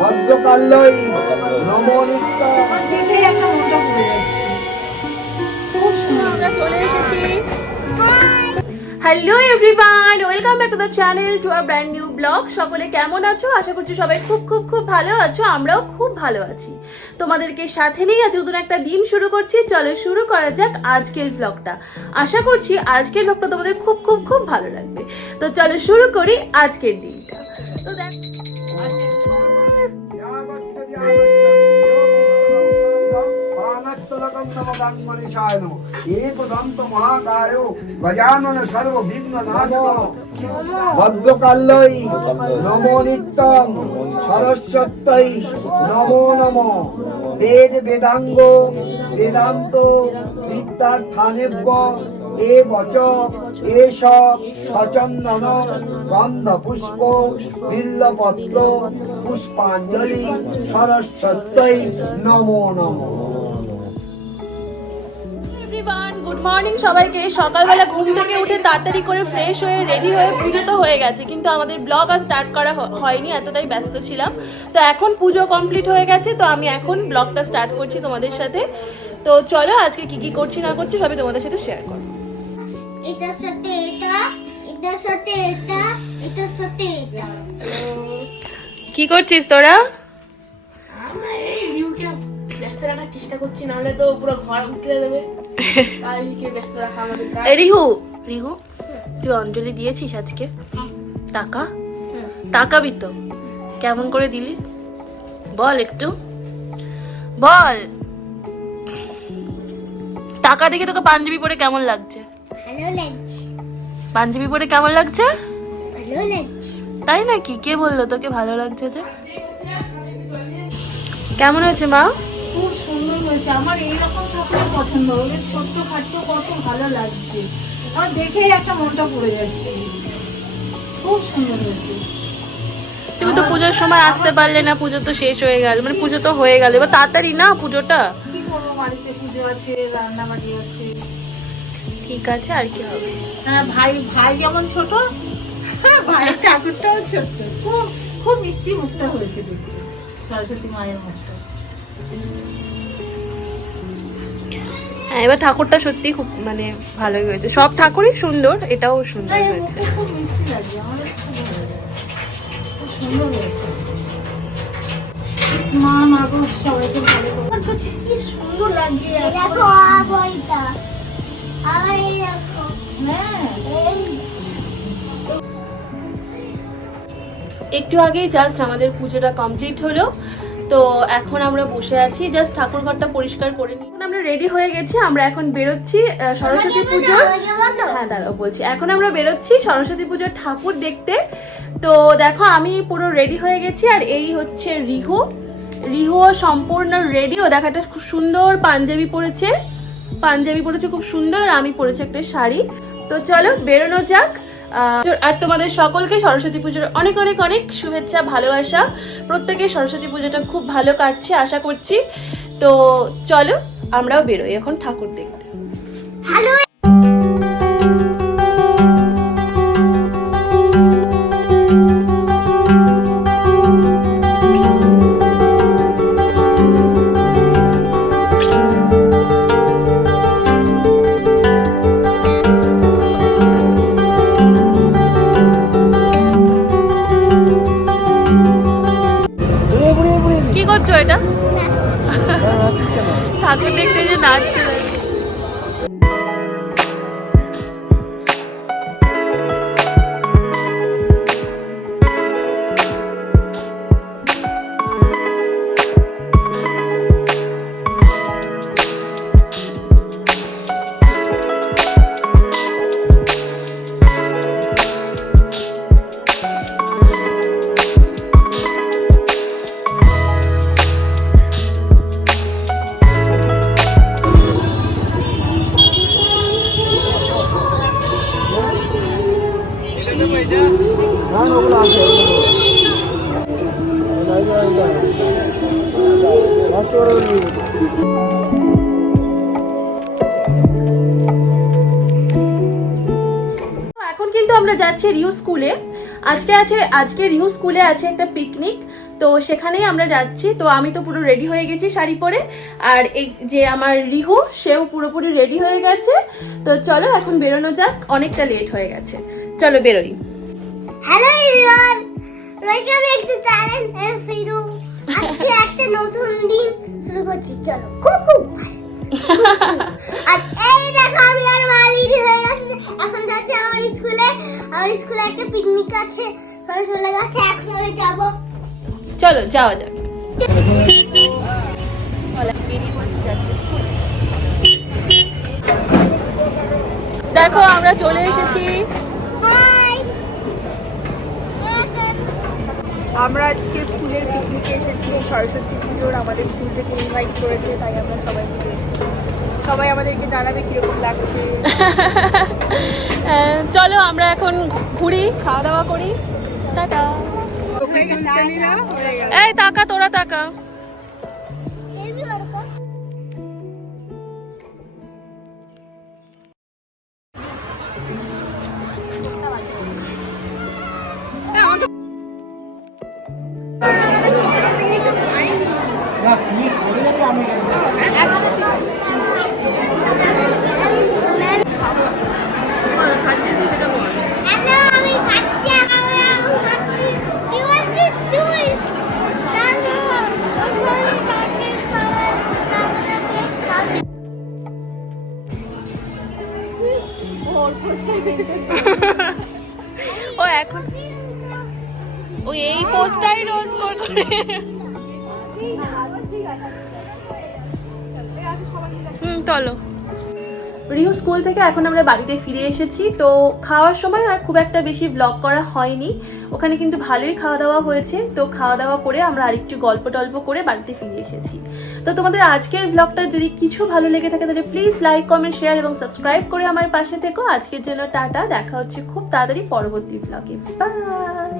ভদ্রকাল্যই নমো নিত্য। আমরা চলে এসেছি। Hello everyone, welcome back to the channel, to a brand new blog. সকলে কেমন আছো? আশা করছি সবাই খুব খুব খুব ভালো আছো। আমরাও খুব ভালো আছি। তোমাদেরকে সাথে নিয়ে আজ নতুন একটা দিন শুরু করছি। চলো শুরু করা যাক আজকের ব্লগটা। আশা করছি আজকের ব্লগটা তোমাদের খুব খুব খুব ভালো লাগবে। তো চলো শুরু করি আজকের দিনটা। তো ভদ্রকাল্যই নমো নিত্যং সরস্বত্যই নমো নমঃ। বেদ বেদাঙ্গ বেদান্ত বিদ্যার্থানেভ্য এ বচ এষ সচন্দন গন্ধ পুষ্প বিল্লপত্র পুষ্পাঞ্জলি সরস্বত্যই নমো নমঃ। গুড মর্নিং সবাইকে। সকালবেলা ঘুম থেকে উঠে তাড়াতাড়ি করে ফ্রেশ হয়ে রেডি হয়ে পুজো তো হয়ে গেছে, কিন্তু আমাদের ব্লগ আর স্টার্ট করা হয়নি, এতটাই ব্যস্ত ছিলাম। তো এখন পুজো কমপ্লিট হয়ে গেছে, তো আমি এখন ব্লগটা স্টার্ট করছি তোমাদের সাথে। তো চলো আজকে কি কি করছি না করছি সবই তোমাদের সাথে শেয়ার করবো। এটার সাথে এটা, এটার সাথে এটা, এটার সাথে এটা। কি করছিস তোরা? আমরা এই রিউকে ব্যস্ত রাখার চেষ্টা করছি, নাহলে তো পুরো ঘর উতলে দেবে। তাইকে ব্যস্ত রাখা আমাদের প্রায়। রিহু রিহু, তুই অঞ্জলি দিয়েছিস আজকে? টাকা তাকাবি তো? কেমন করে দিলি বল, একটু বল। টাকা দেখে তোকে পাঞ্জাবি পরে কেমন লাগছে? ভালো লাগছে, পাঞ্জাবি পরে কেমন লাগছে? ভালো লাগছে। তাই নাকি? কে বললো তোকে ভালো লাগছে? যে কেমন হয়েছে মা? খুব সুন্দর হয়েছে। আমার এইরকম ঠাকুর পছন্দ, ওদের ছোট্ট খাট্ট কত ভালো লাগছে। আমার দেখেই একটা মনটা পড়ে যাচ্ছে। খুব সুন্দর হয়েছে। তুমি তো পুজোর সময় আসতে পারলে না, পুজো তো শেষ হয়ে গেল, মানে পুজো তো হয়ে গেল, এবার তাড়াতাড়ি না পুজোটা। কি করবো, বাড়িতে পুজো আছে, রান্না বাড়ি আছে। ঠিক আছে, আর কি হবে। হ্যাঁ, ভাই ভাই যেমন ছোট, ভাইয়ের ঠাকুরটাও ছোট্ট। খুব খুব মিষ্টি মুখটা হয়েছে দেখতে, সরস্বতী মায়ের মুখটা। হ্যাঁ, এবার ঠাকুরটা সত্যি খুব মানে ভালোই হয়েছে। সব ঠাকুরই সুন্দর, এটাও সুন্দর হ্যাঁ, হয়েছে। মুখটা খুব মিষ্টি লাগে, আমার খুব ভালো লাগে। খুব সুন্দর হয়েছে। মা মাগো সবাইকে ভালো করে। আমার কাছে কি সুন্দর লাগছে। দেখো বইটা, আবার এই দেখো। হ্যাঁ, এই একটু আগেই জাস্ট আমাদের পুজোটা কমপ্লিট হলো। তো এখন আমরা বসে আছি, জাস্ট ঠাকুর ঘরটা পরিষ্কার করে নিই। এখন আমরা রেডি হয়ে গেছি, আমরা এখন বেরোচ্ছি সরস্বতী পুজোর। হ্যাঁ দাঁড়াও বলছি, এখন আমরা বেরোচ্ছি সরস্বতী পুজোর ঠাকুর দেখতে। তো দেখো আমি পুরো রেডি হয়ে গেছি, আর এই হচ্ছে রিহু। রিহুও সম্পূর্ণ রেডি। ও দেখা একটা খুব সুন্দর পাঞ্জাবি পরেছে, খুব সুন্দর, আর আমি পরেছি একটা শাড়ি। তো চলো বেরোনো যাক। আর তোমাদের সকলকে সরস্বতী পুজোর অনেক অনেক অনেক শুভেচ্ছা, ভালোবাসা। প্রত্যেকে সরস্বতী পুজোটা খুব ভালো কাটছে আশা করছি। তো চলো আমরাও বেরোই এখন ঠাকুর দেখতে। ভালো। কি করছো এটা? ঠাকুর দেখতে যে নাচছে। এখন কিন্তু আমরা যাচ্ছি রিউ স্কুলে। আজকে রিউ স্কুলে আছে একটা পিকনিক। তো সেখানেই আমরা যাচ্ছি। তো আমি তো পুরো রেডি হয়ে গেছি শাড়ি পরে, আর এই যে আমার রিহু সেও পুরোপুরি রেডি হয়ে গেছে। তো চলো এখন বেরোনো যাক, অনেকটা লেট হয়ে গেছে, চলো বেরোই। Hello everyone, welcome back to channel and ফিরু। আজকে একটা নতুন দিন শুরু করছি, চলো খুব ভালো। আর এই দেখো আমি আর মালিক হয়ে গেছি, এখন যাচ্ছি আমার স্কুলে। আমার স্কুলে একটা পিকনিক আছে, সবাই চলে গেছে, এখন আমি যাবো। চলো যাওয়া যাক। বেরিয়ে পড়ছি, যাচ্ছি স্কুল। দেখো আমরা চলে এসেছি। বাই। আমরা আজকে স্কুলের পিকনিকে এসেছি, সরস্বতী পুজোর আমাদের স্কুল থেকে ইনভাইট করেছে, তাই আমরা সবাই মিলে এসেছি। সবাই আমাদেরকে জানাবে কিরকম লাগছে। চলো আমরা এখন ঘুরি, খাওয়া দাওয়া করি, টাটা। এই টাকা, তোরা টাকা। হ্যালো, আমি খাচ্ছি, আমি খাচ্ছি। কি বলছিস তুই? ও এখন ওই এই পোস্টটাই রোজ করবে। চলো। রিহু স্কুল থেকে এখন আমরা বাড়িতে ফিরে এসেছি। তো খাওয়ার সময় আর খুব একটা বেশি ব্লগ করা হয়নি, ওখানে কিন্তু ভালোই খাওয়া দাওয়া হয়েছে। তো খাওয়া দাওয়া করে আমরা আরেকটু গল্প টল্প করে বাড়িতে ফিরে এসেছি। তো তোমাদের আজকের ব্লগটা যদি কিছু ভালো লেগে থাকে তাহলে প্লিজ লাইক, কমেন্ট, শেয়ার এবং সাবস্ক্রাইব করে আমার পাশে থেকো। আজকের জন্য টাটা, দেখা হচ্ছে খুব তাড়াতাড়ি পরবর্তী ব্লগে। বাই।